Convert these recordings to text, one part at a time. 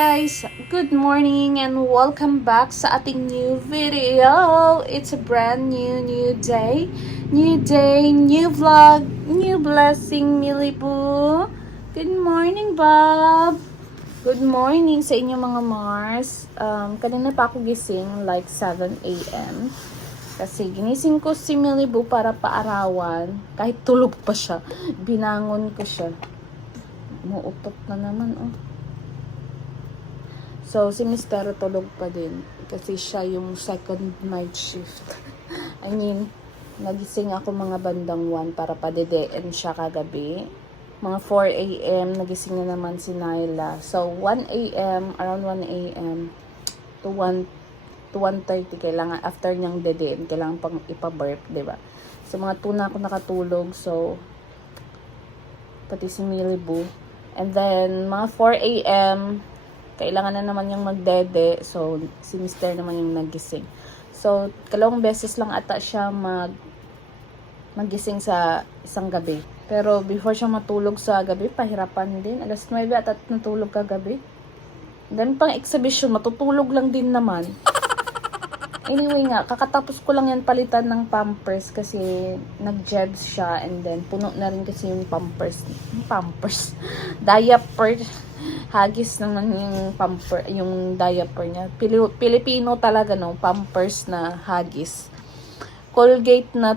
guys! Good morning and welcome back sa ating new video. It's a brand new day. New day, new vlog, new blessing, Millie Boo. Good morning, Bob. Good morning sa inyo mga Mars. Kanina pa ako gising, like 7 a.m. Kasi ginising ko si Millie Boo para paarawan. Kahit tulog pa siya, binangon ko siya. Muutot na naman, oh. So, si Mr. tulog pa din. Kasi siya yung second night shift. I mean, nagising ako mga bandang 1 para padedein siya kagabi. Mga 4 a.m. nagising na naman si Nyla. So, 1 a.m., around 1 a.m. to 1:30, kailangan, after niyang dedein, kailangan pang ipa-burp, diba? So, mga 2 na ako nakatulog. So, pati si Millie Boo. And then, mga 4 a.m., kailangan na naman yung magdede. So, si Mr. naman yung nagising. So, kalawang beses lang ata siya magising sa isang gabi. Pero, before siya matulog sa gabi, pahirapan din. Alas 9 ata natulog kagabi. Then, pang exhibition, matutulog lang din naman. Anyway nga, kakatapos ko lang yan palitan ng pampers kasi nag-jebs siya and then puno na rin kasi yung pampers. Diaper. Hagis naman yung diaper niya. Pilipino talaga, no? Pampers na hagis. Colgate na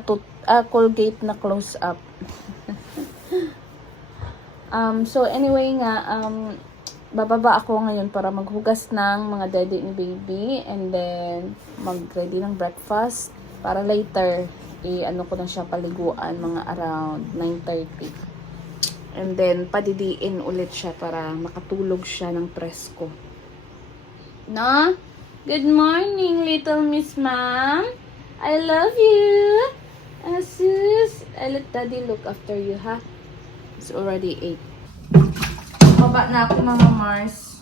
close up. So anyway nga, bababa ako ngayon para maghugas ng mga daddy ni baby and then mag-ready ng breakfast para later ano ko na siya paliguan mga around 9:30. And then padidiin ulit siya para makatulog siya ng presko. No? Good morning, little Miss Ma'am. I love you. Sus, I let daddy look after you, ha? It's already 8. Baba na ako mga Mars.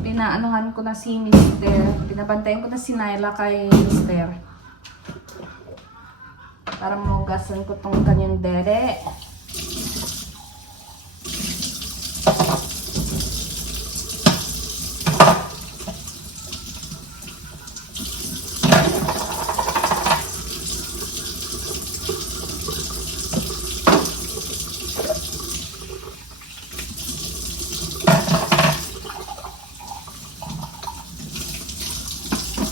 Pinaanuhan ko na si Mr. Pinabantayan ko na si Nyla kay Mr. Para mahugasan ko tong kanyang dere.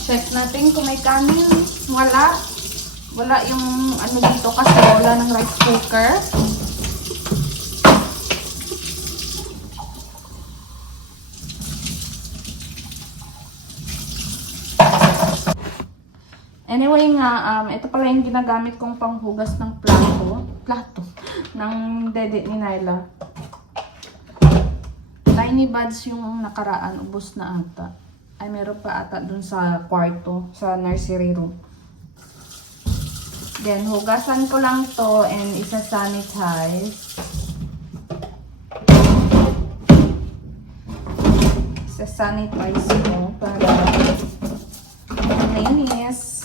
Check natin kung may kanin. Wala. Wala yung ano dito kasi wala ng rice cooker. Anyway nga, ito pala yung ginagamit kong panghugas ng plato ng dede ni Nyla. Tiny buds yung nakaraan, ubos na ata. Ay, meron pa ata dun sa kwarto, sa nursery room. Then, hugasan ko lang to and isa-sanitize. Isa-sanitize ko para malinis.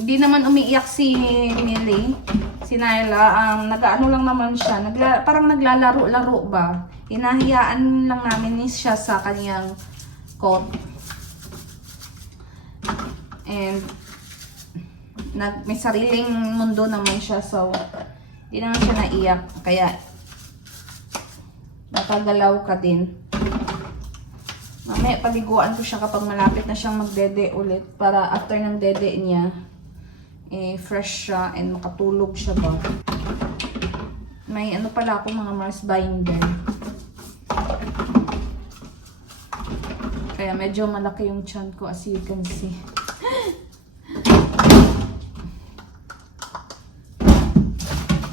Hindi naman umiiyak si Millie, si Nyla. Nag-ano lang naman siya. Parang naglalaro-laro ba. Hinahiyaan lang namin siya sa kanyang coat. And may sariling mundo naman siya. So, hindi naman siya naiyak. Kaya, nakagalaw ka din. Mamaya, paliguan ko siya kapag malapit na siyang magdede ulit. Para after ng dede niya, fresh siya and makatulog siya ba. May ano pala ako mga Mars binder. Kaya medyo malaki yung tiyan ko as you can see.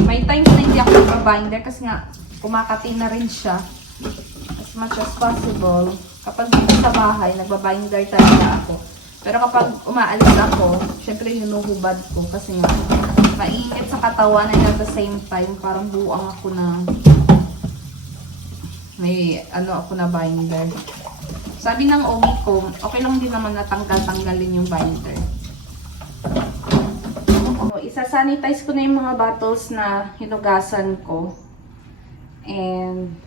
May times na hindi ako nagpa-binder kasi nga kumakati na rin siya. As much as possible. Kapag dito sa bahay, nagbabinder talaga ako. Pero kapag umaalis ako, syempre hinuhubad ko kasi nga mainit sa katawan and at the same time, parang buang ako na may ako na binder. Sabi ng OB ko, okay lang din naman natanggal-tanggalin yung binder. So, isa-sanitize ko na yung mga bottles na hinugasan ko. And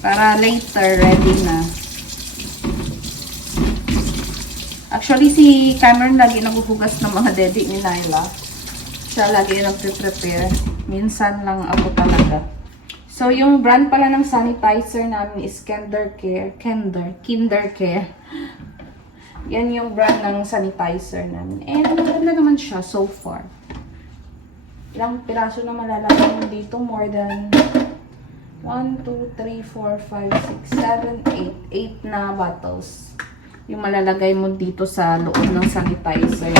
para later ready na. Actually, si Cameron lagi naghuhugas ng mga dede ni Nyla. Siya lagi nagpe-prepare. Minsan lang ako talaga. So, yung brand pala ng sanitizer namin is Kinder Care. Yan yung brand ng sanitizer namin. And maganda naman siya so far. Ilang piraso na malalagay mo dito? More than 1, 2, 3, 4, 5, 6, 7, 8. 8 na bottles. Yung malalagay mo dito sa loob ng sanitizer.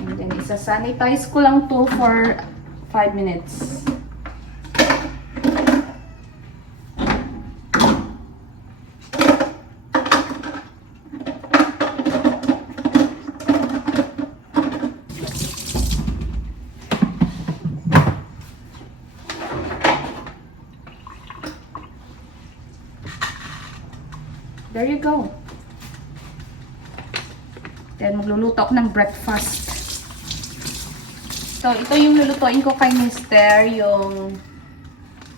And then, isa-sanitize ko lang to for 5 minutes. There you go. Then, magluluto ako ng breakfast. So, ito yung lulutuin ko kay Mister, yung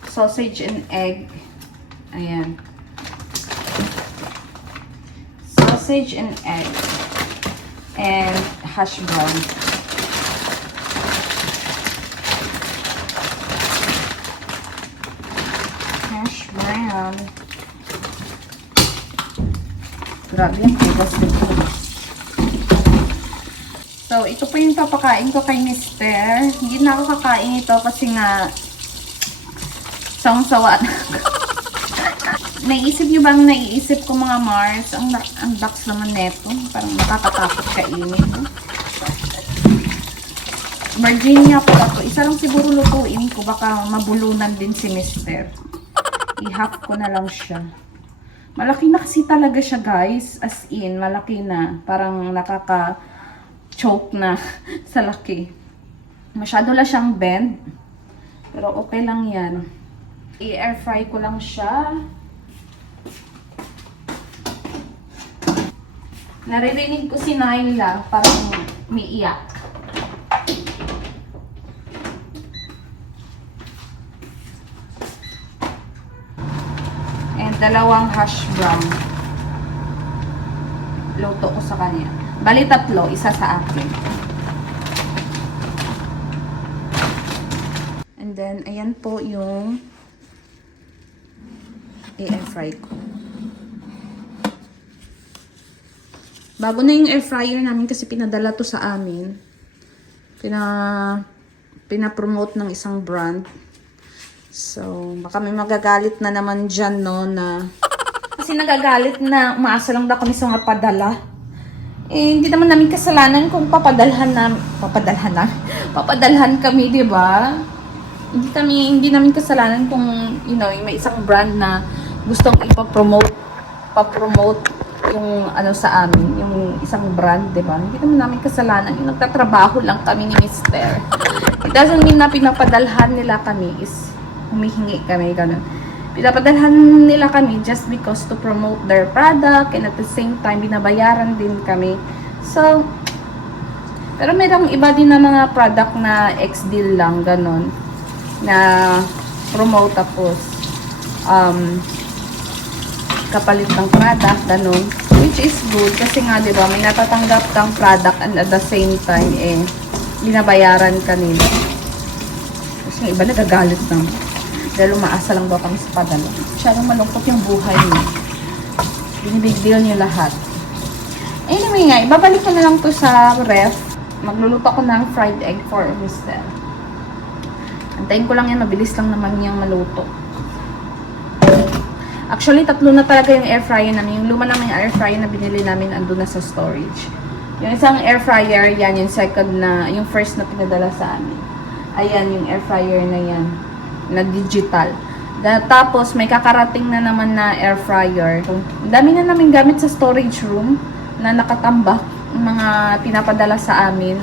sausage and egg. Ayan. Sausage and egg. And hash brown. Hash brown. Grabe yung tigas dito. So, ito po yung papakain ko kay Mister. Hindi na ako kakain ito kasi nga sawang-sawa na ako. Naiisip nyo bang naiisip ko mga Mars? Ang box naman neto. Parang nakakatakot kainin. Virginia po ako. Isa lang siguro lutuin ko. Baka mabulunan din si Mister. I-half ko na lang siya. Malaki na kasi talaga siya, guys. As in, malaki na. Parang nakaka-choke na sa laki. Masyado lang siyang bend. Pero okay lang yan. I-air fry ko lang siya. Naririnig ko si Nyla. Parang umiiyak. And dalawang hash brown. Luto ko sa kanya. Bali tatlo, isa sa akin. And then, ayan po yung i-air fry ko. Bago na yung air fryer namin kasi pinadala to sa amin. Pina-promote ng isang brand. So, baka may magagalit na naman dyan, no, na kasi nagagalit na umaasa lang daw kami sa mga padala. Eh, hindi naman namin kasalanan kung papadalhan kami, di ba? Hindi namin kasalanan kung, you know, may isang brand na gustong ipapromote yung ano sa amin, yung isang brand, di ba? Hindi naman namin kasalanan. Yung nagtatrabaho lang kami ni Mister. It doesn't mean na pinapadalhan nila kami is humihingi kami, ganun. Pinapadalhan nila kami just because to promote their product and at the same time, binabayaran din kami. So, pero mayroong iba din na mga product na ex-deal lang, ganun, na promote tapos kapalit ng product, ganun. Which is good kasi nga, di ba, may natatanggap kang product and at the same time, binabayaran ka nila. Kasi yung iba nagagalit lang. Dahil umaasa lang daw kami sa padala. Masyadong malungkot yung buhay niya. Binibig deal niyo lahat. Anyway nga, ibabalik ko na lang to sa ref. Magluluto ko ng fried egg for Mister. Antayin ko lang yan, mabilis lang naman niyang maluto. Actually, tatlo na talaga yung air fryer namin. Yung luma namin air fryer na binili namin andun na sa storage. Yung isang air fryer, yan yung second na, yung first na pinadala sa amin. Ayan yung air fryer na yan, na digital. Tapos may kakarating na naman na air fryer. Ang dami na namin gamit sa storage room na nakatambak, mga pinapadala sa amin.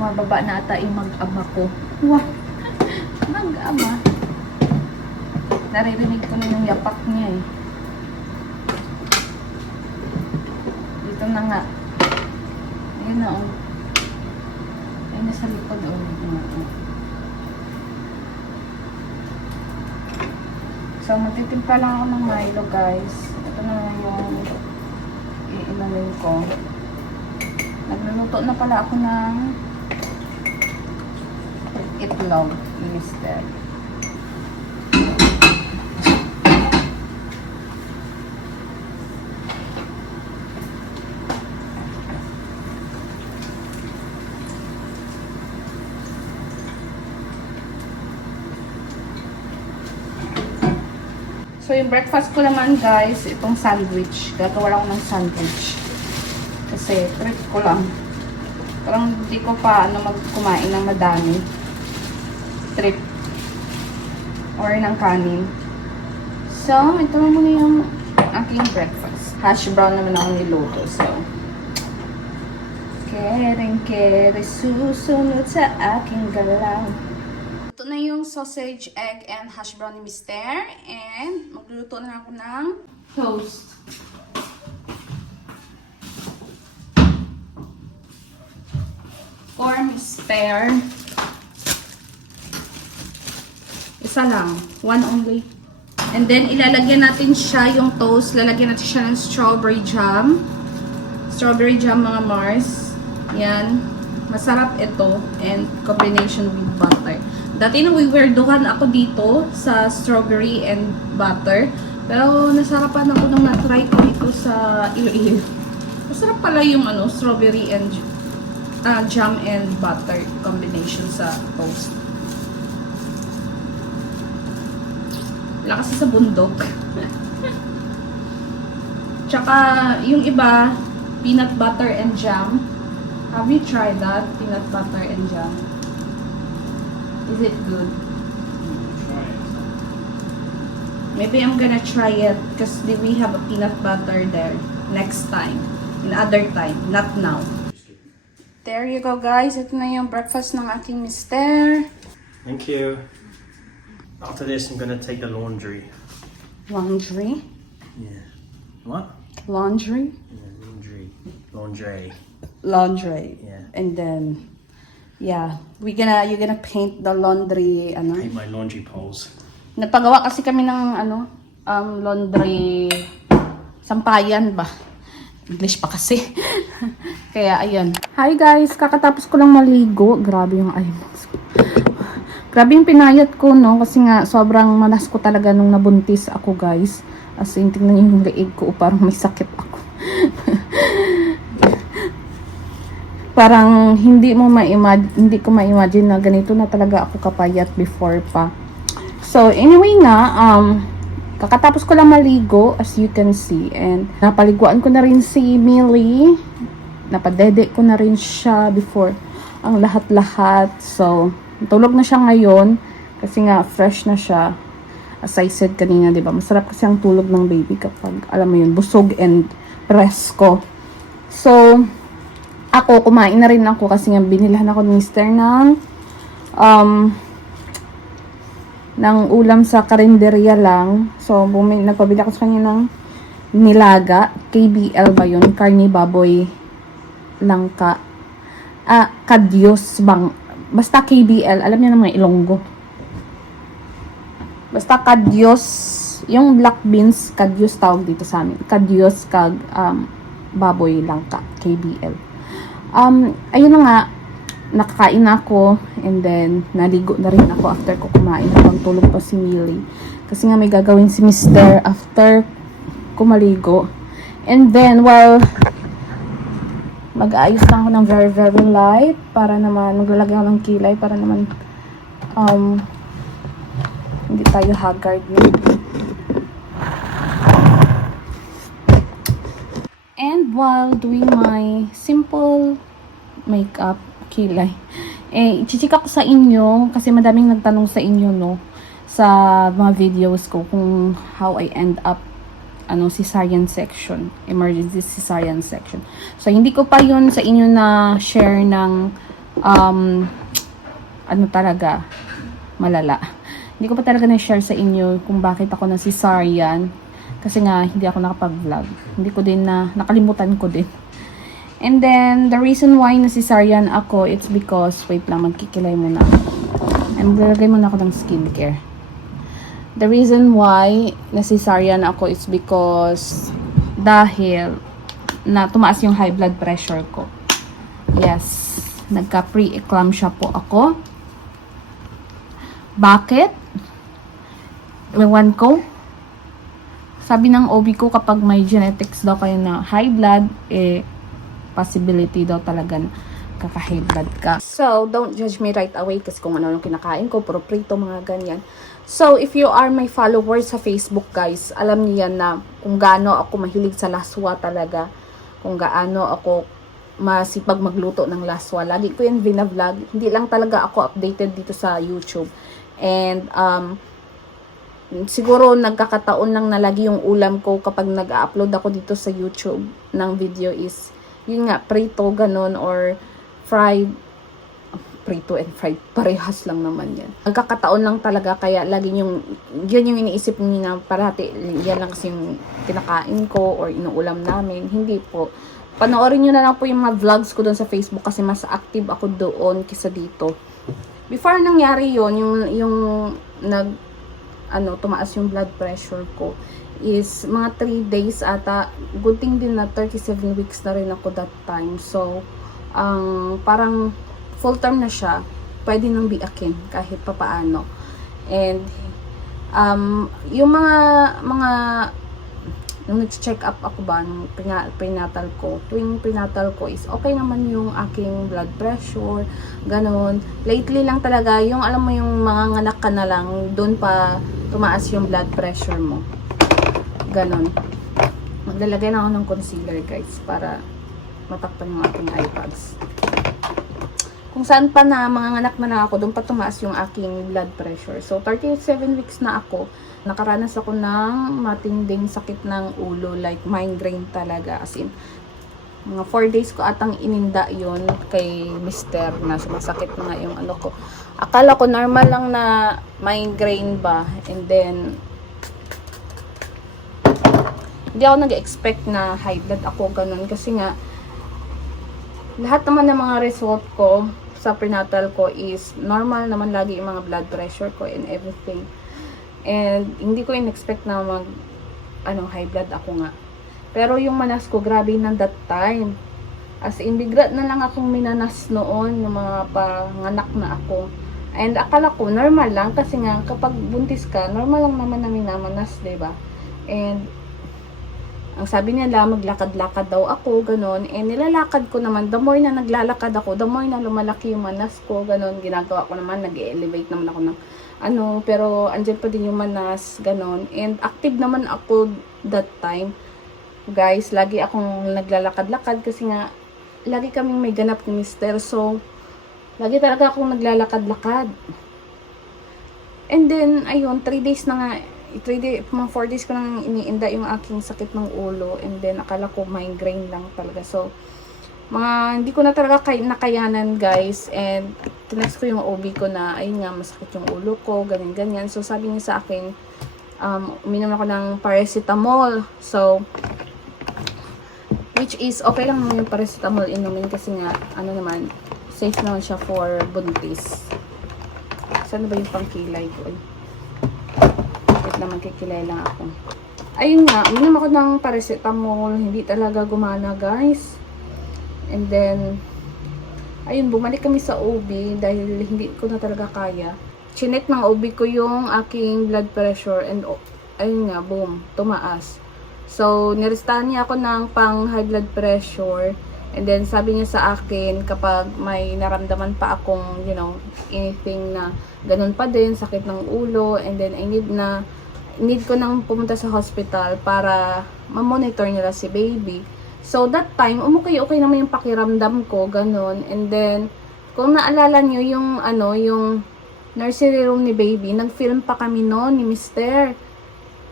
Mababa na ata yung mag-ama ko. Wow! Mag-ama. Naririnig ko na yung yapak niya eh. Dito na nga. Ayun na oh. Ayun na sa likod oh. So, magtitimpla lang ako ng Milo guys. Ito na yung iinanin ko. Nagluluto na pala ako ng itlog ni Mister. So, yung breakfast ko naman guys, itong sandwich. Gagawa lang ako ng sandwich. Kasi, trip ko lang. Parang hindi ko pa kumain ng madami. Trip. Or ng kanin. So, ito na muna yung aking breakfast. Hash brown naman ako niluto. So, kere susunod sa aking galaw. Ito na yung sausage, egg, and hash brown ni Mister. And magluluto na ako ng toast. For Mister. Isa lang. One only. And then, ilalagyan natin siya, yung toast. Lalagyan natin siya ng strawberry jam. Strawberry jam, mga Mars. Yan. Masarap ito. And combination with butter. Dati nang wiwerduhan ako dito sa strawberry and butter. Pero nasarapan ako nung na-try ko ito sa Iloilo. Masarap pala yung strawberry and jam and butter combination sa toast. Wala kasi sa bundok. Tsaka yung iba, peanut butter and jam. Have you tried that? Peanut butter and jam? Is it good? Maybe I'm gonna try it because we have a peanut butter there next time. Another time, not now. There you go guys. Ito na yung breakfast ng aking Mister. Thank you. After this, I'm gonna take the laundry. Laundry? Yeah. What? Laundry? Yeah, laundry. Laundry. Laundry. Yeah. And then, yeah, you're gonna paint the laundry, Paint my laundry poles. Nagpagawa kasi kami ng laundry sampayan ba? English pa kasi. Kaya ayun. Hi guys, kakatapos ko lang maligo. Grabe yung eyeballs ko. Grabe yung pinayat ko, no? Kasi nga sobrang manas ko talaga nung nabuntis ako, guys. As in, tingnan niyo yung leeg ko, parang may sakit ako. Parang hindi ko ma-imagine na ganito na talaga ako kapayat before pa. So, anyway nga, kakatapos ko lang maligo, as you can see. And napaliguan ko na rin si Millie. Napadede ko na rin siya before ang lahat-lahat. So, tulog na siya ngayon. Kasi nga, fresh na siya. As I said kanina, diba? Masarap kasi ang tulog ng baby kapag, alam mo yun, busog and presko. So, ako, kumain na rin ako kasi nga binilahan ako ni Mister ng ulam sa karinderya lang. So, nagpabili ako sa kanya ng nilaga. KBL ba yun? Karni baboy langka. Kadyos bang. Basta KBL. Alam niyo na mga Ilonggo. Basta kadyos. Yung black beans, kadyos tawag dito sa amin. Kadyos kag baboy langka. KBL. Ayun na nga. Nakakain ako. And then, naligo na rin ako after ko kumain. Habang tulog pa si Millie. Kasi nga may gagawin si Mister after ko maligo. And then, while mag-aayos lang ako ng very, very light para naman, maglalagay ako ng kilay para naman hindi tayo haggard. while doing my simple makeup, kilay, i-check ko sa inyo kasi madaming nagtanong sa inyo, no, sa mga videos ko kung how I end up cesarean section, emergency cesarean section. So hindi ko pa yun sa inyo na share ng talaga malala. Hindi ko pa talaga na-share sa inyo kung bakit ako na cesarean kasi nga hindi ako nakapag-vlog. Hindi ko din nakalimutan ko din. And then, the reason why na cesarean ako, it's because, wait lang, magkikilay muna ako. Maglagay muna ako ng skincare. The reason why na cesarean ako is because dahil na tumaas yung high blood pressure ko. Yes, nagka-pre-eclampsia po ako. Bakit? Ewan ko. Sabi ng OB ko kapag may genetics daw kayo na high blood, possibility daw talaga na kaka-high blood ka. So, don't judge me right away kasi kung ano yung kinakain ko, puro prito, mga ganyan. So, if you are my followers sa Facebook, guys, alam niyo yan na kung gaano ako mahilig sa laswa talaga. Kung gaano ako masipag magluto ng laswa. Lagi ko yan vlog. Hindi lang talaga ako updated dito sa YouTube. And, siguro nagkakataon lang na lagi yung ulam ko kapag nag-upload ako dito sa YouTube ng video is yun nga, prito, ganun, or fried. Prito and fried, parehas lang naman yan. Nagkakataon lang talaga, kaya lagi yun yung iniisip niyo na parati, yan lang kasi yung kinakain ko or inuulam namin. Hindi po. Panoorin nyo na lang po yung mga vlogs ko doon sa Facebook kasi mas active ako doon kisa dito. Before nangyari yun, yung tumaas yung blood pressure ko, is mga 3 days ata. Good thing din na 37 weeks na rin ako that time. So, parang full term na siya. Pwede nang biakin kahit papaano. And, yung nung nag-check up ako ba, nung prenatal ko, tuwing prenatal ko is okay naman yung aking blood pressure, ganon. Lately lang talaga, yung alam mo yung mga nganak ka na lang, doon pa tumaas yung blood pressure mo. Ganon. Maglalagay na ako ng concealer, guys, para matakpan yung aking eye bags. Kung saan pa na mga anak na ako, doon pa tumaas yung aking blood pressure. So, 37 weeks na ako. Nakaranas ako ng matinding sakit ng ulo, like migraine talaga. As in, mga 4 days ko atang ininda yon kay mister na sumasakit na nga yung ano ko. Akala ko normal lang na migraine ba. And then, hindi ako nag-expect na high blood ako, ganun. Kasi nga, lahat naman ng mga result ko sa prenatal ko is normal naman lagi yung mga blood pressure ko and everything. And hindi ko in-expect na high blood ako nga. Pero yung manas ko, grabe na that time. As in, bigla na lang akong minanas noon, yung mga panganak na ako. And akala ko, normal lang. Kasi nga, kapag buntis ka, normal lang naman na minamanas, diba? And ang sabi nila, maglakad-lakad daw ako, ganon. And nilalakad ko naman, the more na naglalakad ako, the more na lumalaki yung manas ko, ganon. Ginagawa ko naman, nag-elevate naman ako ng pero andyan pa din yung manas, ganon. And active naman ako that time. Guys, lagi akong naglalakad-lakad kasi nga, lagi kaming may ganap ni mister. So, lagi talaga akong naglalakad-lakad. And then, ayun, 3 days na nga, mga 4 days ko nang iniinda yung aking sakit ng ulo. And then, akala ko migraine lang talaga. So, hindi ko na talaga nakayanan, guys. And, tinext ko yung OB ko na, ayun nga, masakit yung ulo ko, ganyan-ganyan. So, sabi niya sa akin, uminom ako ng paracetamol. So, which is, okay lang naman yung paracetamol inumin kasi nga, safe naman siya for buntis. Saan ba yung pangkilay ko? Naman kikilay lang ako. Ayun nga, uminom ako ng paracetamol, hindi talaga gumana, guys. And then, ayun, bumalik kami sa OB dahil hindi ko na talaga kaya. Chinek ng OB ko yung aking blood pressure and ayun nga, boom, tumaas. So, nirestahan niya ako ng pang high blood pressure. And then, sabi niya sa akin, kapag may naramdaman pa akong, anything na ganun pa din, sakit ng ulo, and then I need ko nang pumunta sa hospital para ma-monitor nila si baby. So, that time, okay naman yung pakiramdam ko, ganun. And then, kung naalala nyo yung, yung nursery room ni baby, nag-film pa kami noon ni Mister.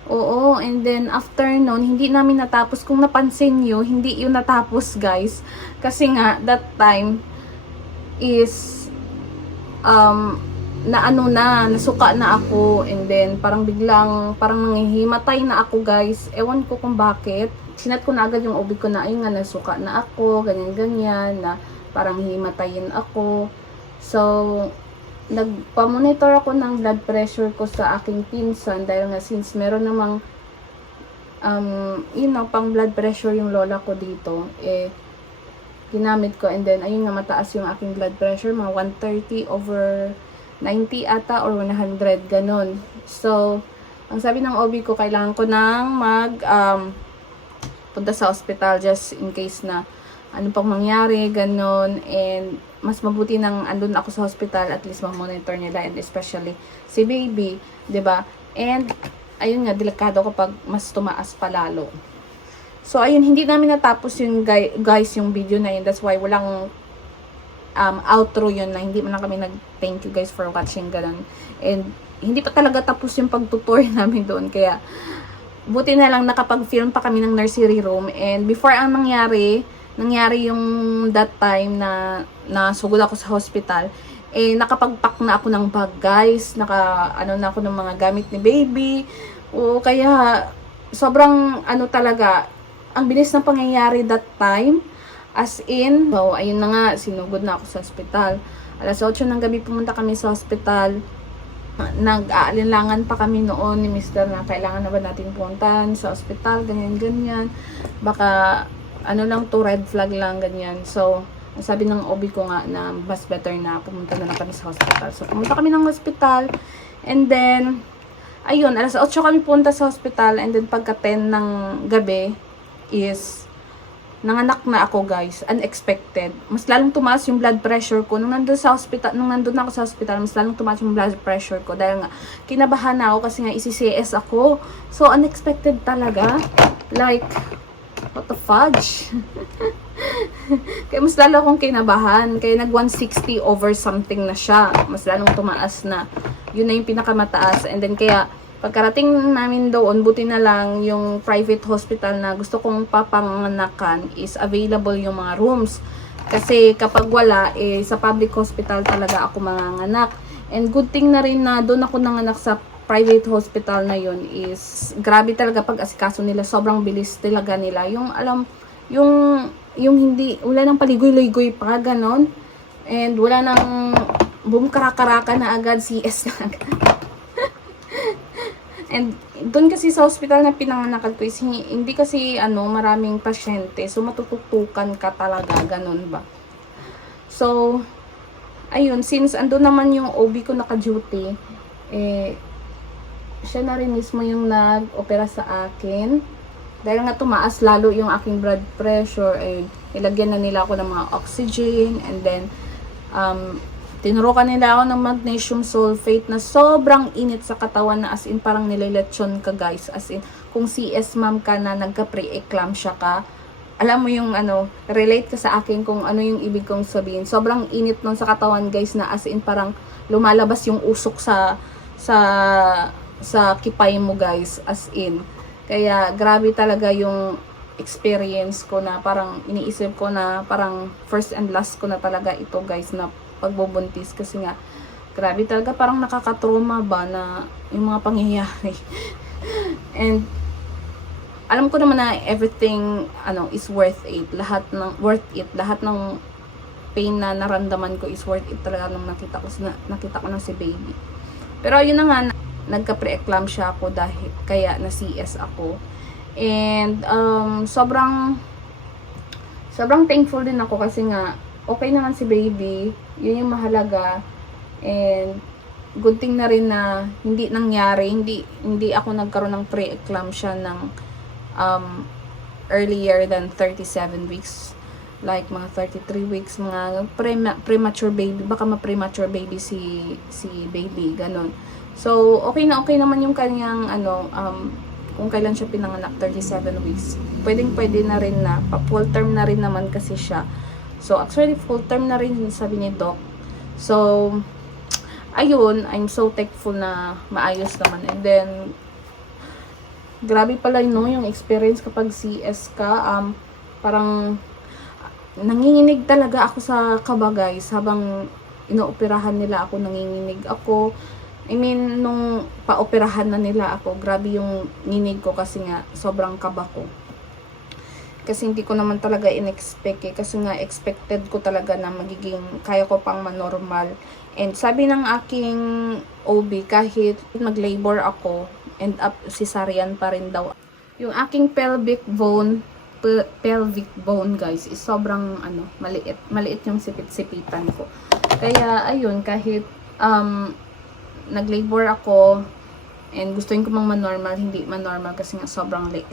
Oo, and then, after noon, hindi namin natapos. Kung napansin nyo, hindi yun natapos, guys. Kasi nga, that time, is, nasuka na ako, and then parang biglang nanghihimatay na ako, guys. Ewan ko kung bakit. Sinat ko na agad yung OB ko na ayun nga, nasuka na ako, ganyan na parang himatayin ako. So, nagpa-monitor ako ng blood pressure ko sa aking pinsan dahil nga since meron namang pang blood pressure yung lola ko dito, ginamit ko, and then ayun nga, mataas yung aking blood pressure, mga 130/90 ata or 100, ganun. So, ang sabi ng OB ko, kailangan ko nang punta sa hospital just in case na ano pang mangyari, ganun. And mas mabuti nang andun ako sa hospital, at least ma-monitor nila, and especially si baby, 'di ba? And ayun nga, delikado kapag mas tumaas pa lalo. So, ayun, hindi namin natapos yung guys yung video na yun. That's why walang outro yun, na hindi man lang kami nag-thank you guys for watching, ganun. And hindi pa talaga tapos yung pagtutor namin doon. Kaya, buti na lang nakapag-film pa kami ng nursery room. And before ang nangyari yung that time na nasugod ako sa hospital, nakapag-pack na ako ng bag, guys. Na ako ng mga gamit ni baby. O, kaya, sobrang, talaga, ang bilis ng pangyayari that time. As in, so, ayun na nga, sinugod na ako sa hospital. Alas 8 ng gabi pumunta kami sa hospital. Nag-aalinlangan pa kami noon ni Mr. na kailangan na ba natin puntahan sa hospital, ganyan. Baka, lang to, red flag lang, ganyan. So, sabi ng OB ko nga na mas better na pumunta na lang kami sa hospital. So, pumunta kami ng hospital, and then, ayun, alas 8 kami punta sa hospital, and then pagka 10 ng gabi, is nanganak na ako, guys. Unexpected. Mas lalong tumaas yung blood pressure ko. Nung nandun ako sa hospital, mas lalong tumaas yung blood pressure ko. Dahil nga, kinabahan na ako kasi nga isi-CS ako. So, unexpected talaga. Like, what the fudge? Kaya mas lalo akong kinabahan. Kaya nag 160 over something na siya. Mas lalong tumaas na. Yun na yung pinakamataas. And then, kaya, pagkarating namin doon, buti na lang yung private hospital na gusto kong papanganakan is available yung mga rooms. Kasi kapag wala, sa public hospital talaga ako manganganak. And good thing na rin na doon ako nanganak sa private hospital na yun is grabe talaga pag asikaso nila. Sobrang bilis talaga nila. Yung hindi, wala nang paligoy-ligoy pa, ganon. And wala nang boom, karaka-karaka na agad, CS na agad. And doon kasi sa hospital na pinanganakan ko is hindi kasi maraming pasyente. So matututukan ka talaga, ganun ba. So ayun, since andun naman yung OB ko naka-duty, siya na rin mismo yung nag-opera sa akin. Dahil nga tumaas lalo yung aking blood pressure, ilagyan na nila ako ng mga oxygen, and then tinurukan nila ako ng magnesium sulfate na sobrang init sa katawan, na as in parang nililetsyon ka, guys. As in, kung CS ma'am ka na nagka-pre-eclampsia ka, alam mo yung relate ka sa akin kung ano yung ibig kong sabihin. Sobrang init nun sa katawan, guys, na as in parang lumalabas yung usok sa kipay mo, guys. As in. Kaya grabe talaga yung experience ko, na parang iniisip ko na parang first and last ko na talaga ito, guys, na pagbubuntis. Kasi nga grabe talaga, parang nakakatrauma ba na yung mga pangyayari. And alam ko naman na everything is worth it. Lahat ng pain na naramdaman ko is worth it talaga nung nakita ko na si baby. Pero yun na nga, nagka-pre-eclampsia ako dahil kaya na CS ako. And sobrang thankful din ako kasi nga okay naman si baby. Yun yung mahalaga. And good thing na rin na hindi nangyari, hindi ako nagkaroon ng pre-eclampsia ng earlier than 37 weeks. Like mga 33 weeks, mga premature baby, baka ma-premature baby si baby, ganon. So okay naman yung kanyang kung kailan siya pinanganak, 37 weeks. Pwede na rin na, full term na rin naman kasi siya. So, actually, full term na rin, sabi ni Doc. So, ayun, I'm so thankful na maayos naman. And then, grabe pala yung experience kapag CS ka. Parang, nanginginig talaga ako sa kaba, guys. Habang inooperahan nila ako, nanginginig ako. I mean, nung paoperahan na nila ako, grabe yung nginig ko kasi nga, sobrang kaba ko. Kasi hindi ko naman talaga in-expect eh. Kasi nga, expected ko talaga na magiging, kaya ko pang manormal. And sabi ng aking OB, kahit mag-labor ako, end up cesarean pa rin daw. Yung aking pelvic bone, guys, is sobrang, maliit. Maliit yung sipit-sipitan ko. Kaya, ayun, kahit, nag-labor ako, and gustuin ko mang manormal, hindi manormal kasi nga sobrang liit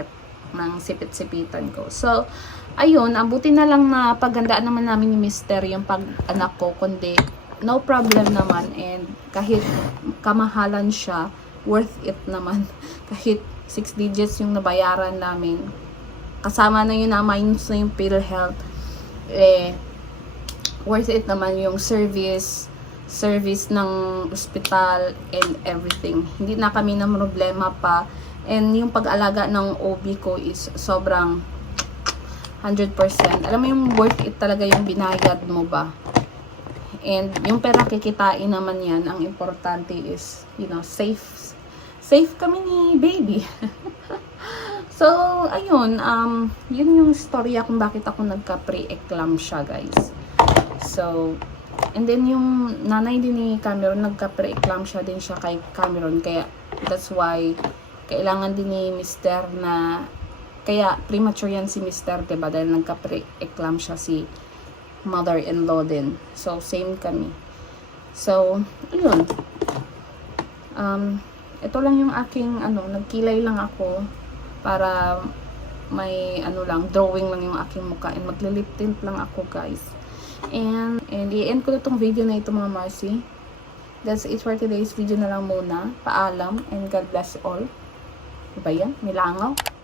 ng sipit-sipitan ko. So, ayun, abuti na lang na paghandaan naman namin ni Mister yung pag-anak ko, kundi no problem naman, and kahit kamahalan siya, worth it naman. Kahit 6 digits yung nabayaran namin, kasama na yun na minus na yung PhilHealth, worth it naman yung service ng ospital and everything. Hindi na kami na problema pa. And yung pag-alaga ng OB ko is sobrang 100%. Alam mo yung worth it talaga yung binayad mo ba. And yung pera kikitain naman yan. Ang importante is, safe kami ni baby. So, ayun. Yun yung storya kung bakit ako nagka-pre-eclampsia, guys. So, and then yung nanay din ni Cameron, nagka-pre-eclampsia din siya kay Cameron. Kaya, that's why kailangan din ni Mister na, kaya premature yan si Mister, diba? Dahil nagka-pre-eclampsia si mother-in-law din. So, same kami. So, ayun. Ito lang yung aking, nagkilay lang ako para may, drawing lang yung aking mukha. And maglilip tint lang ako, guys. And i-end ko na itong video na ito, mga Marcy. That's it for today's video na lang muna. Paalam and God bless all. Diba yan? Milangaw.